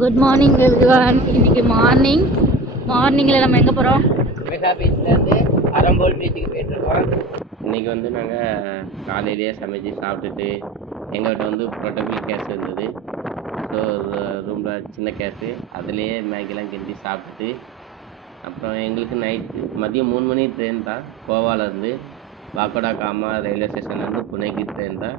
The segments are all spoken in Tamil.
Good morning everyone. இன்னைக்கு மார்னிங்கில் நம்ம எங்கே போகிறோம்? மெகா பீச்லேருந்து அரம்போல் பீச்சுக்கு போயிட்டுருக்கோம். இன்றைக்கி வந்து நாங்கள் காலையிலேயே சமைச்சு சாப்பிட்டுட்டு எங்கள்கிட்ட வந்து ப்ரொட்டபிள் கேஸ் இருந்தது. ஸோ ரூமில் சின்ன கேஸு அதுலேயே மேகிலாம் கிண்டி சாப்பிட்டுட்டு அப்புறம் எங்களுக்கு மதியம் 3 மணி ட்ரெயின் தான். கோவாலேருந்து வாக்கோடா காமா ரயில்வே ஸ்டேஷன்லேருந்து புனேக்கு ட்ரெயின் தான்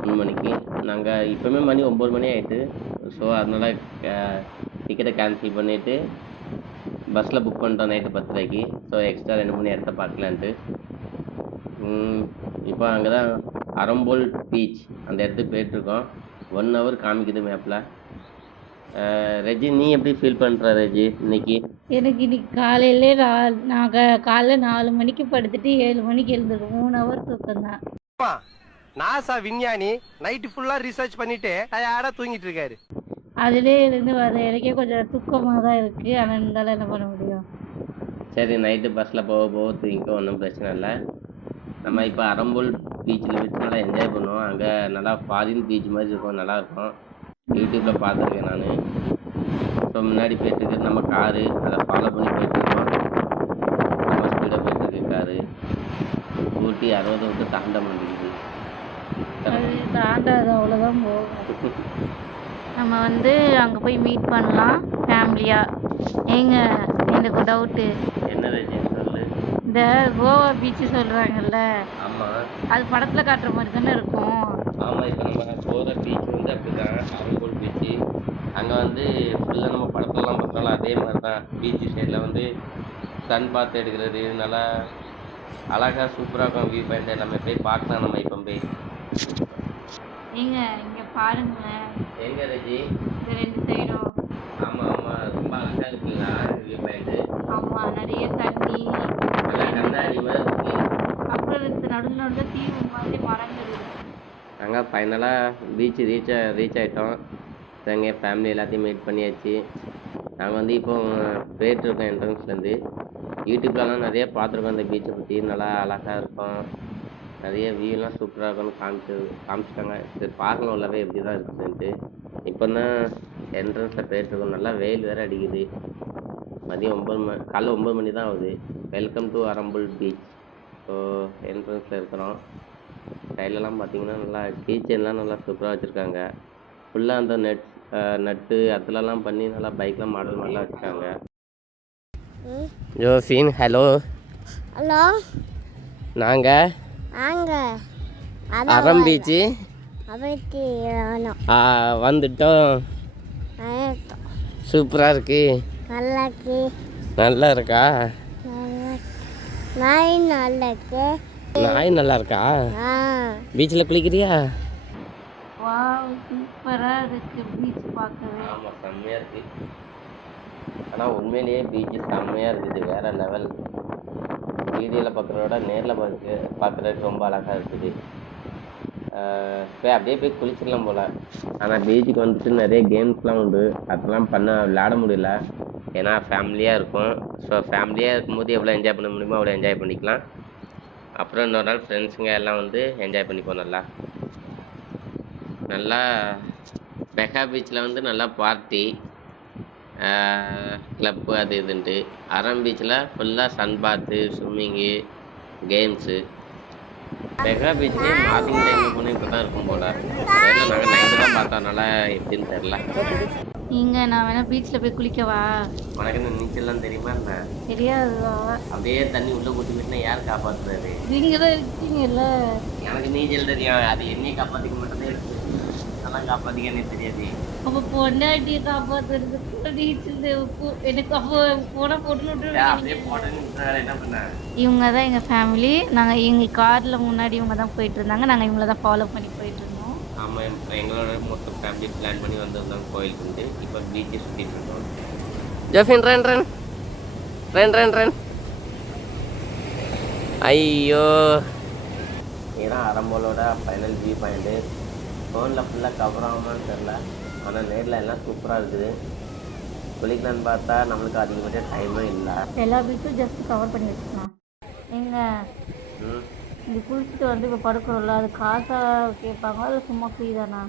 3 மணிக்கு. நாங்கள் இப்போவுமே மணி 9 மணி ஆகிட்டு. ஸோ அதனால் டிக்கெட்டை கேன்சல் பண்ணிவிட்டு பஸ்ஸில் புக் பண்ணிட்டோம் நைட்டு 10:30க்கு. ஸோ எக்ஸ்ட்ரா 2 மணி இடத்த பார்க்கலான்ட்டு இப்போ அங்கே தான் அரம்போல் பீச் அந்த இடத்துக்கு போயிட்டுருக்கோம். 1 ஹவர் காமிக்குது மேப்பில். ரெஜி, நீ எப்படி ஃபீல் பண்ணுற ரெஜி இன்னைக்கு? எனக்கு இன்னைக்கு காலையிலே நாங்கள் காலைல 4 மணிக்கு படுத்துட்டு 7 மணிக்கு எழுந்துருக்கோம். 3 ஹவர் தூக்கம் தான். நாசா விஞ்ஞானி நைட்டு ஃபுல்லாக ரிசர்ச் பண்ணிட்டு டயர்டாக தூங்கிட்டு இருக்காரு. அதிலே இருந்து வர எனக்கே கொஞ்சம் தூக்கமாக தான் இருக்குது. ஆனால் இருந்தாலும் என்ன பண்ண முடியும்? சரி, நைட்டு பஸ்ஸில் போக தூங்கிக்கோ, ஒன்றும் பிரச்சனை இல்லை. நம்ம இப்போ அரம்போல் பீச்சில் வச்சு நல்லா என்ஜாய் பண்ணுவோம். அங்கே நல்லா ஃபாரின் பீச் மாதிரி இருக்கும், நல்லாயிருக்கும். யூடியூப்பில் பார்த்துருக்கேன் நான். ஸோ முன்னாடி போயிட்டுருக்கு நம்ம காரு, அதை ஃபாலோ பண்ணி போயிட்டுருக்கோம். நம்ம ஸ்பீடாக போயிட்டுருக்கு காரு. ஊட்டி 60 விட்டு தாண்ட முடியுது. தாண்டாது, அவ்வளோதான் போகும். நம்ம வந்து அங்கே போய் மீட் பண்ணலாம் ஃபேமிலியாக. ஏங்க எனக்கு டவுட்டு, என்ன ரேஜின்னு சொல்லு. இந்த கோவா பீச்சு சொல்கிறாங்கல்ல, ஆமாம் அது படத்தில் காட்டுற மாதிரி தானே இருக்கும்? ஆமாம், இப்போ நம்ம போகிற பீச் வந்து அப்படி தான், அரம்போல் பீச்சு. அங்கே வந்து ஃபுல்லாக நம்ம படத்துலலாம் பார்த்தாலும் அதே மாதிரி தான். பீச்சு சைடில் வந்து சன் பாத் எடுக்கிறது நல்லா அழகாக சூப்பராக இருக்கும். வியூ பாயிண்ட் நம்ம போய் பார்க்கலாம். நம்ம இப்போ போய் நீங்க இங்க பாருங்களேன், எங்க ரஜி? இந்த 2 சைடும். ஆமாம் ஆமாம், ரொம்ப அழகாக இருக்குங்களா வியூ பாயிண்ட்டு? ஆமா, நிறைய தண்ணி, நல்லா கண்ணாடி மாதிரி இருக்கு. அப்புறம் இதுக்கு நடுவில் தீவு மாதிரி மரங்கள் இருக்கு. நாங்கள் ஃபைனலாக பீச்சு ரீச் ஆகிட்டோம். எங்கள் ஃபேமிலி எல்லாத்தையும் மீட் பண்ணியாச்சு. நாங்கள் வந்து இப்போ போயிட்டுருக்கோம் என்ட்ரன்ஸ்லேருந்து. யூடியூப்லலாம் நிறைய பார்த்துருக்கோம் இந்த பீச்சை பற்றி. நல்லா அழகாக இருக்கும், நிறைய வியூலாம் சூப்பராக இருக்கும்னு காமிச்சிட்டாங்க. சரி பார்க்கலாம் உள்ளவே எப்படி தான் இருக்குதுன்ட்டு. இப்போ தான் என்ட்ரன்ஸில் போயிட்டுருக்கோம். நல்லா வெயில் வேறு அடிக்குது. மதியம் 9 மணி, காலைல 9 மணி தான் ஆகுது. Welcome to Arambol beach. So என்ட்ரன்ஸில் இருக்கிறோம். சைட்லலாம் பார்த்தீங்கன்னா நல்லா கீச்சன்லாம் நல்லா சூப்பராக வச்சுருக்காங்க. ஃபுல்லாக அந்த நட்டு அதுலலாம் பண்ணி நல்லா பைக்லாம் மாடல் மாதிரிலாம் வச்சுருக்காங்க. ஜோசின், ஹலோ. ஹலோ, நாங்கள் அரம் பீச்சு வந்துட்டோம். சூப்பராக இருக்கு. நல்லா இருக்கா? நாய் நல்லா இருக்கு. நாய் நல்லா இருக்கா? பீச்சில் குளிக்கிறியா? வாவ், சூப்பரா இருக்கு பீச் பார்க்கவே. ஆமாம், செம்மையாக இருக்கு. ஆனால் உண்மையிலேயே பீச்சு செம்மையாக இருக்குது, வேற லெவல். வீடியோவில் பார்க்குறத விட நேரில் பார்க்குறதுக்கு ரொம்ப அழகாக இருக்குது. போய் அப்படியே போய் குளிச்சிடலாம் போல். ஆனால் பீச்சுக்கு வந்துட்டு நிறைய கேம்ஸ்லாம் உண்டு, அதெல்லாம் விளையாட முடியல. ஏன்னா ஃபேமிலியாக இருக்கும். ஸோ ஃபேமிலியாக இருக்கும்போது எவ்வளோ என்ஜாய் பண்ண முடியுமோ அவ்வளோ என்ஜாய் பண்ணிக்கலாம். அப்புறம் இன்னொரு நாள் ஃப்ரெண்ட்ஸுங்க எல்லாம் வந்து என்ஜாய் பண்ணிப்போம். நல்லா மெகா பீச்சில் வந்து நல்லா பார்ட்டி, கிளப்பு அது இதுன்ட்டு. அரம் பீச்சில் ஃபுல்லாக சன் பாத்து, ஸ்விம்மிங்கு, கேம்ஸு. மெகா பீச்லேயே மார்னிங் டைமில் போனால் இப்போ தான் இருக்கும் போல். தெரியல, நாங்கள் நைட்டு தான் பார்த்தோம்னால எப்படின்னு தெரில. நான் வேணா பீச்சில் போய் குளிக்கவா? உனக்கு இந்த நீச்சல்லாம் தெரியுமா என்ன? தெரியாதுவா? அப்படியே தண்ணி உள்ளே கூட்டி போயிட்டுனா யார் காப்பாற்றுறது? நீங்க தான் இருக்கீங்கல்ல. எனக்கு நீச்சல் தெரியும், அது என்னையை காப்பாற்றிக்க மட்டும்தான் இருக்குது. அதெல்லாம் காப்பாற்றிக்க எனக்கு தெரியாது. அப்போ பொண்டாட்டியை காப்பாத்துறதுக்கு நீச்சல் எனக்கு அப்போ போனால் போட்டு அப்படியே போட்டேன்னு என்ன பண்ண? இவங்க தான் எங்கள் ஃபேமிலி. நாங்கள் எங்கள் காரில் முன்னாடி இவங்க தான் போயிட்டு இருந்தாங்க. நாங்கள் இவங்கள தான் ஃபாலோ பண்ணி போயிட்டு இருந்தோம். ஆமாம், எங்களோட மொத்தம் ஃபேமிலி பிளான் பண்ணி வந்திருந்தோம் கோயிலுக்கு வந்து. இப்போ பீச்சை சுற்றிட்டு இருக்கோம். ஜஃபின், ரன். ஐயோ, இதுதான் அரம்போலோட ஃபைனல் வியூ பாயிண்ட்டு. ஃபோனில் ஃபுல்லாக கவர் ஆகுமான்னு தெரில, ஆனால் நேரில் எல்லாம் சூப்பராக இருக்குது. குளிக்கலான்னு பார்த்தா நம்மளுக்கு அதிகமாக டைமே இல்லை. எல்லா பீச்சும் ஜஸ்ட் கவர் பண்ணி வச்சுக்கலாம். இங்கே குளிச்சுட்டு வந்து இப்போ படுக்கிறோம்ல, அது காசாக கேட்பாங்க, அது சும்மா ஃப்ரீ தானா?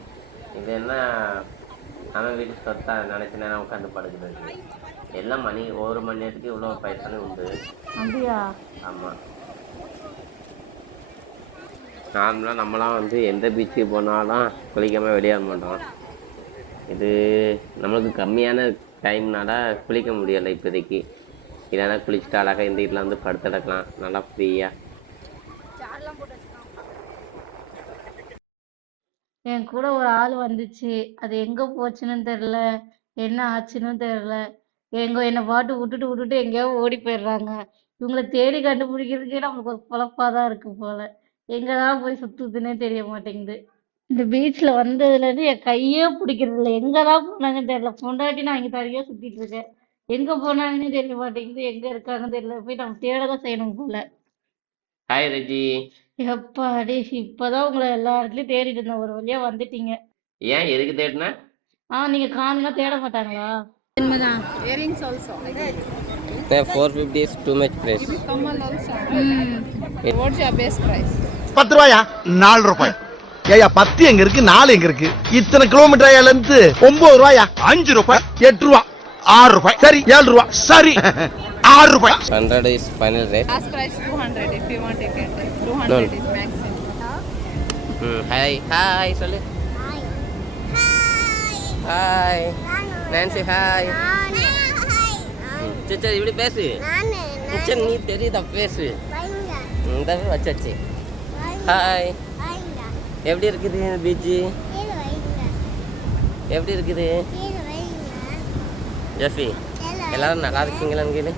இது என்ன நம்ம வீட்டு சொத்தா நினச்ச நேரம் உட்காந்து படுக்கிறது. எல்லாம் ஒரு மணி நேரத்துக்கு இவ்வளோ பைசானே உண்டு. அப்படியா? ஆமாம். நார்மலாக நம்மளாம் வந்து எந்த பீச்சுக்கு போனாலும் குளிக்காமல் வெளியே வர மாட்டோம். இது நம்மளுக்கு கம்மியான டைம்னால குளிக்க முடியலை இப்போதைக்கு. இல்லைன்னா குளிச்சுட்டு அழகாக இந்த வீட்டில் வந்து படுத்துடக்கலாம் நல்லா ஃப்ரீயாக. என் கூட ஒரு ஆள் வந்துச்சு, அது எங்க போச்சுன்னு தெரியல, என்ன ஆச்சுன்னு தெரியல. என்னை பாட்டு விட்டுட்டு எங்கேயாவது ஓடி போயிடுறாங்க. இவங்களை தேடி கண்டுபிடிக்கிறதுக்கே நம்மளுக்கு ஒரு பொழப்பாதான் இருக்கு போல. எங்கதான் போய் சுத்துதுன்னே தெரிய மாட்டேங்குது. இந்த பீச்ல வந்ததுல இருந்து என் கையே பிடிக்கிறது இல்லை. எங்கதான் போனாங்கன்னு தெரியல. பொண்டாட்டி நான் இங்க தனியா சுத்திட்டு இருக்கேன். எங்க போனாங்கன்னே தெரிய மாட்டேங்குது, எங்க இருக்காங்கன்னு தெரியல. போய் நம்ம தேடதான் செய்யணும் போல. ஹாய் ரெஜி. எப்பாடி, இப்பதான் உங்களை எல்லா இடத்துலயும் தேடிட்டு இருந்தேன். ஒரு வழியா வந்துட்டீங்க. ஏன் எதுக்கு தேடின? நீங்க காணும்னா தேட மாட்டாங்களா? 450 is too much price. What's your best price? 10 ரூபாயா? 4 ரூபாய். ஏயா 10 எங்க இருக்கு, 4 எங்க இருக்கு? இத்தனை கிலோமீட்டர் ஆயா லென்த்? 9 ரூபாயா? 5 ரூபாய், 8 ரூபாய், 6 ரூபாய், சரி 7 ரூபாய், சரி 6 ரூபாய். 100 is final rate. Last price 200 if you want to get it. 200 is maximum. Hi சொல்லு. Hi. Nancy hi. சரி இப்படி பேசு. சரி நீ தெரியுதா பேசு. இந்த வச்சாச்சு. ஹாய். எப்படி இருக்குது பீச்சு? எப்படி இருக்குது? ஜெஃபி எல்லாரும் நல்லா இருக்கீங்களான்னு கேளு.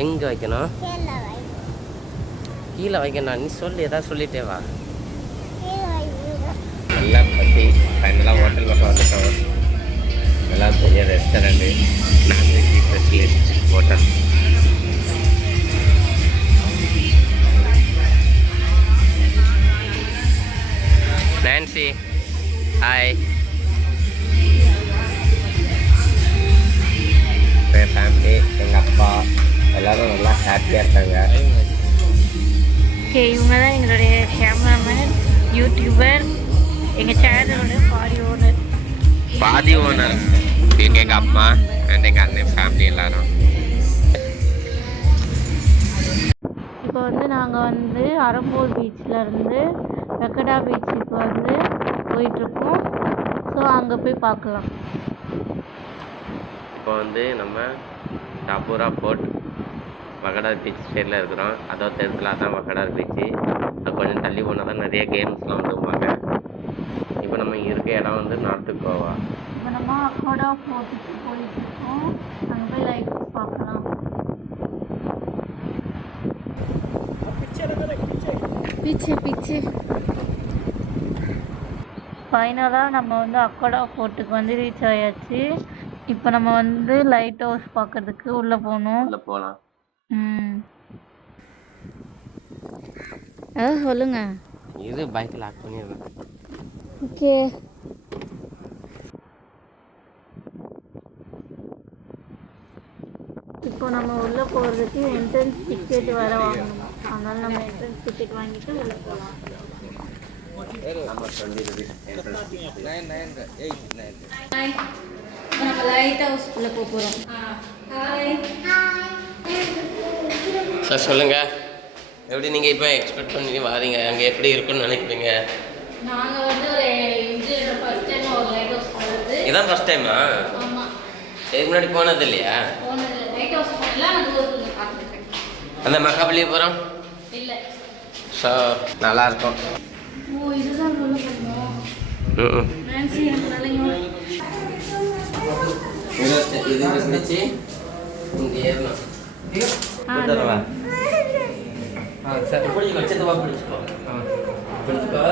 எங்கே வைக்கணும்? கீழே வைக்கணும். நீ சொல்லு, ஏதாவது சொல்லிட்டே வா. எல்லாம் பற்றி ஃபைனலாக ஹோட்டல் பக்கம் வந்துட்டோம். எல்லாம் பெரிய restaurant, non veg specialist hotel. Nancy hi. என் ஃபேமிலி, எங்கள் அப்பா எல்லோரும் நல்லா ஹாப்பியாக இருக்காங்க. ஓகே, இவங்க தான் எங்களுடைய கேமராமேன், யூடியூபர், எங்கள் சேனலோட பாதி ஓனர். எங்கள் அம்மா அண்ட் எங்கள் அண்ணன் ஃபேமிலி எல்லாரும். இப்போ வந்து நாங்கள் வந்து அரம்பூர் பீச்சில் இருந்து வெக்கடா பீச்சுக்கு வந்து போயிட்டுருக்கோம். ஸோ அங்கே போய் பார்க்கலாம். இப்போ வந்து நம்ம டாப்பூரா போர்ட் வகடார் பீச் சைடில் இருக்கிறோம். அதோ தெருத்தில் தான் வகடார் பீச்சு. அது கொஞ்சம் தள்ளி போனால் தான் நிறைய கேம்ஸ்லாம் வந்துருப்பாங்க. இப்போ நம்ம இருக்க இடம் வந்து நார்த்து கோவா. இப்போ நம்ம அக்கோடா போர்ட்டுக்கு போயிட்டுருக்கோம். அங்கே போய் லைட் பார்க்கலாம். பிச்சு ஃபைனலாக நம்ம வந்து அக்கோடா ஃபோர்ட்டுக்கு வந்து ரீச் ஆயாச்சு. இப்போ நம்ம வந்து லைட் ஹவுஸ் பார்க்கறதுக்கு உள்ளே போகணும். உள்ளே போகலாம். சொல்லுங்க. இது பைக் லாக் பண்ணிடுறேன். ஓகே. இப்போ நம்ம உள்ளே போகிறதுக்கு என்ட்ரன்ஸ் டிக்கெட் வேறு வாங்கணும். அதனால நம்ம என்ட்ரன்ஸ் டிக்கெட் வாங்கிட்டு உள்ளே போகலாம். நம்ம லைட் ஹவுஸ்க்குள்ளே போக போகிறோம். சார் சொல்லுங்கள், எப்படி நீங்கள் இப்போ எக்ஸ்பெக்ட் பண்ணி வாரீங்க? அங்கே எப்படி இருக்குன்னு நினைக்கிறீங்க? நாங்கள் வந்து ஒரு ஃபர்ஸ்ட் டைம் ஒரு லைட் ஹவுஸ் போகிறது. இதான் ஃபர்ஸ்ட் டைமா? ஆமாம். இதுக்கு முன்னாடி போனது இல்லையா? போனது லைட் ஹவுஸ் போனதில்ல. நான் தூரத்தில் பார்த்துருக்கேன். அந்த மகாபலிபுரம் இல்லை. ஸோ நல்லாயிருக்கும். ஓ, இதுதான் சொல்ல போகணும். நான்சி எனக்கு நல்லைங்க. இது இருந்துச்சு இங்கே ஏறணும். சரி பிடிச்சிக்கோ, சித்தப்பா பிடிச்சிக்கோ. பிடிச்சிக்கோ,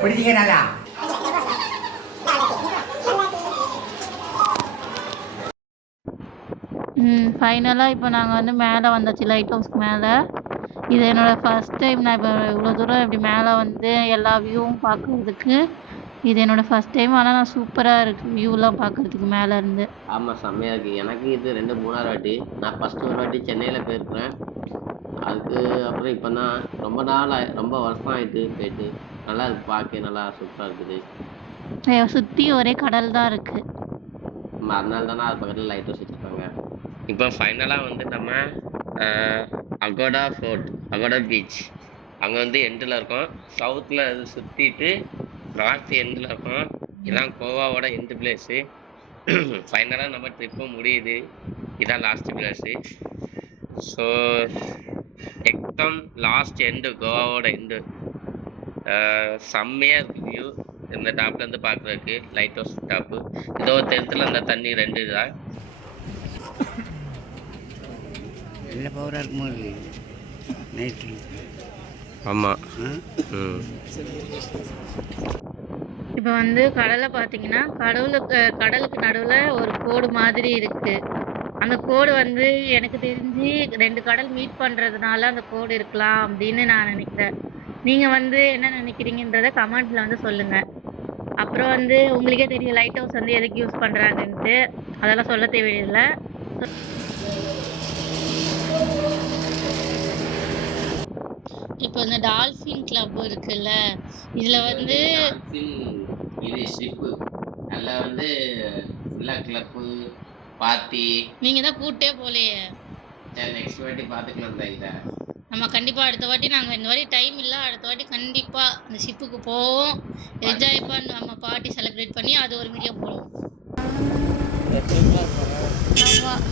பிடிச்சிக்க நல்லா. ஃபைனலாக இப்போ நாங்கள் வந்து மேலே வந்தாச்சு, லைட் ஹவுஸ்க்கு மேலே. இது என்னோடய ஃபர்ஸ்ட் டைம். நான் இப்போ இவ்வளோ தூரம் இப்படி மேலே வந்து எல்லா வியூவும் பார்க்குறதுக்கு இது என்னோடய ஃபர்ஸ்ட் டைம். ஆனால் நான் சூப்பராக இருக்குது வியூலாம் பார்க்குறதுக்கு மேலே இருந்து. ஆமாம் செம்மையாக இருக்குது. எனக்கு இது 2-3 வாட்டி. நான் ஃபஸ்ட்டு ஒரு வாட்டி சென்னையில் போயிருக்கிறேன். அதுக்கு அப்புறம் இப்போ தான் ரொம்ப வருஷம் ஆகிட்டு போயிட்டு. நல்லா இருக்கு, பார்க்க நல்லா சூப்பராக இருக்குது. சுத்தி ஒரே கடல் தான் இருக்கு. நம்ம அதனால தானே அது பக்கத்தில் லைட் ஹவுஸ் வச்சுருப்பாங்க. இப்போ ஃபைனலாக வந்து நம்ம அகோடா ஃபோர்ட், அகோடா பீச் அங்கே வந்து எண்டில் இருக்கோம். சவுத்தில் அது சுற்றிட்டு நார்த் எண்டில் இருக்கோம். இதான் கோவாவோட எண்டு பிளேஸு. ஃபைனலாக நம்ம ட்ரிப்பும் முடியுது. இதான் லாஸ்ட் பிளேஸு. ஸோ எக்தம் லாஸ்ட் எண்டு, கோவாவோட எண்டு. செம்மையாக இருக்கு வியூ இந்த டாப்லேருந்து பார்க்குறதுக்கு, லைட் ஹவுஸ் டாப்பு. இதோ தெருத்தில் அந்த தண்ணி 2 தான். நல்ல பவராக இருக்கும்போது நைட்டு. ஆமாம். இப்போ வந்து கடலை பார்த்தீங்கன்னா கடலுக்கு நடுவில் ஒரு கோடு மாதிரி இருக்கு. அந்த கோடு வந்து எனக்கு தெரிஞ்சு 2 கடல் மீட் பண்ணுறதுனால அந்த கோடு இருக்கலாம் அப்படின்னு நான் நினைக்கிறேன். நீங்கள் வந்து என்ன நினைக்கிறீங்கன்றத கமெண்ட்ஸில் வந்து சொல்லுங்கள். அப்புறம் வந்து உங்களுக்கே தெரியும் லைட் ஹவுஸ் வந்து எதுக்கு யூஸ் பண்ணுறாங்கன்ட்டு, அதெல்லாம் சொல்ல தேவையில்லை. இப்போ இந்த டால்ஃபின் கிளப் இருக்குல்ல, இதில் வந்து இது ஷிப்பு அதில் வந்து ஃபுல்லாக கிளப்பு பார்ட்டி. நீங்கள் தான் கூட்டே போலையே. சரி, நெக்ஸ்ட் வாட்டி பார்த்துக்கலாம் தான். இதை நம்ம கண்டிப்பாக அடுத்த வாட்டி, நாங்கள் இந்த வாட்டி டைம் இல்லை, அடுத்த வாட்டி கண்டிப்பாக அந்த ஷிப்புக்கு போவோம், என்ஜாய் பண்ணி நம்ம பார்ட்டி செலிப்ரேட் பண்ணி அது ஒரு வீடியோ போடுவோம். ஆமாம்.